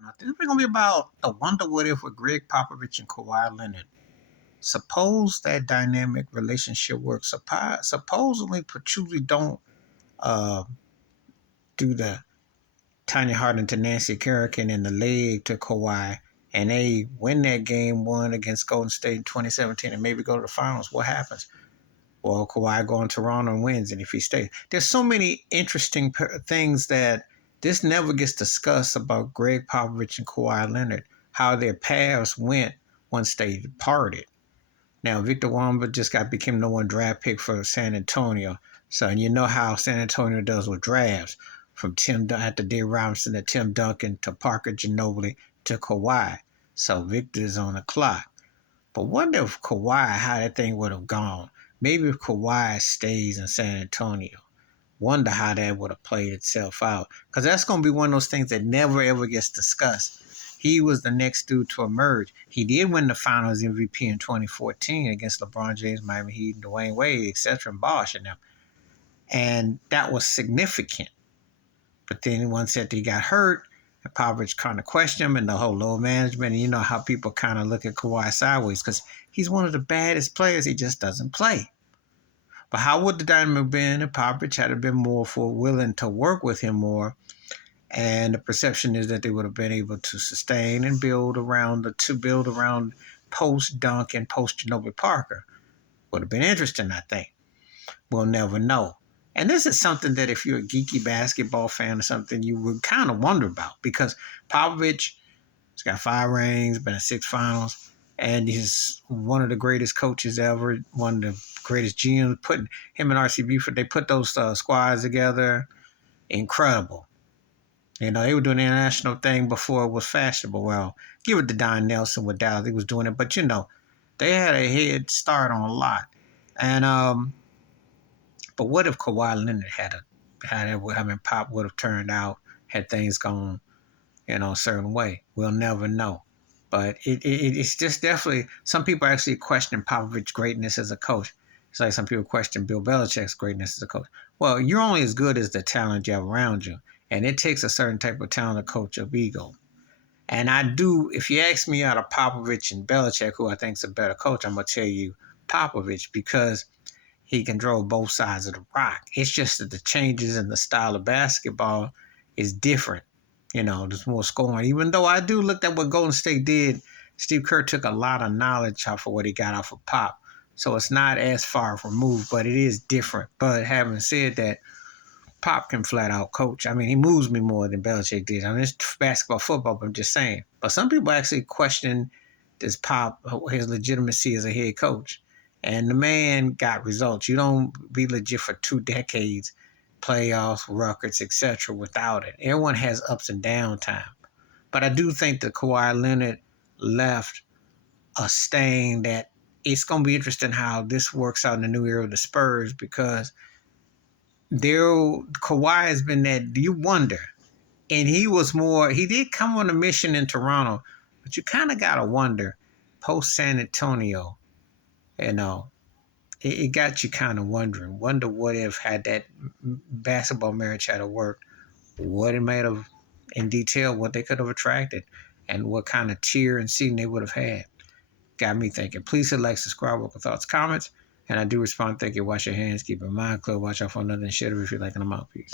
Now, this is going to be about the wonder what if with Gregg Popovich and Kawhi Leonard. Suppose that dynamic relationship works. Supposedly, Patchouli don't uh, do the Tanya Harding to Nancy Kerrigan in the leg to Kawhi, and they win that game one against Golden State in 2017 and maybe go to the finals. What happens? Well, Kawhi going to Toronto and wins, and if he stays, there's so many interesting things that this never gets discussed about Gregg Popovich and Kawhi Leonard, how their paths went once they departed. Now, Victor Wamba just became no one draft pick for San Antonio, so you know how San Antonio does with drafts, from after Dave Robinson to Tim Duncan to Parker Ginobili to Kawhi. So Victor's on the clock. But wonder if Kawhi, how that thing would have gone. Maybe if Kawhi stays in San Antonio. Wonder how that would have played itself out. Because that's going to be one of those things that never, ever gets discussed. He was the next dude to emerge. He did win the Finals MVP in 2014 against LeBron James, Miami Heat, Dwayne Wade, etc., and Bosh and them. And that was significant. But then once that he got hurt, and Popovich kind of questioned him and the whole load management. And you know how people kind of look at Kawhi sideways because he's one of the baddest players. He just doesn't play. But how would the dynamic been if Popovich had been more willing to work with him more? And the perception is that they would have been able to sustain and build around post Dunk and post Ginobili Parker. Would have been interesting, I think. We'll never know. And this is something that if you're a geeky basketball fan or something, you would kind of wonder about because Popovich has got 5 rings, been in 6 finals, and he's one of the greatest coaches ever, one of the greatest GMs. Putting him and RCB, they put those squads together, incredible. You know, they were doing the international thing before it was fashionable. Well, give it to Don Nelson with Dallas. He was doing it. But, you know, they had a head start on a lot. And, but what if Kawhi Leonard Pop would have turned out had things gone, a certain way? We'll never know. But it's just definitely, some people actually question Popovich's greatness as a coach. It's like some people question Bill Belichick's greatness as a coach. Well, you're only as good as the talent you have around you. And it takes a certain type of talent to coach of ego. And I do, if you ask me out of Popovich and Belichick, who I think is a better coach, I'm going to tell you Popovich because he can throw both sides of the rock. It's just that the changes in the style of basketball is different. There's more scoring. Even though I do look at what Golden State did, Steve Kerr took a lot of knowledge off of what he got off of Pop. So it's not as far removed, but it is different. But having said that, Pop can flat out coach. I mean, he moves me more than Belichick did. I mean, it's basketball, football, but I'm just saying. But some people actually question this Pop, his legitimacy as a head coach. And the man got results. You don't be legit for 2 decades, playoffs, records, etc. without it. Everyone has ups and down time. But I do think that Kawhi Leonard left a stain that it's going to be interesting how this works out in the new era of the Spurs because Kawhi has been that you wonder. And he did come on a mission in Toronto, but you kind of got to wonder, post San Antonio, it got you kind of wonder what if had that basketball marriage had to work, what it might have, in detail, what they could have attracted, and what kind of cheer and seating they would have had. Got me thinking. Please hit like, subscribe, with thoughts, comments. And I do respond, thank you, wash your hands, keep your mind clear, watch out for another shitter if you're liking the mouthpiece.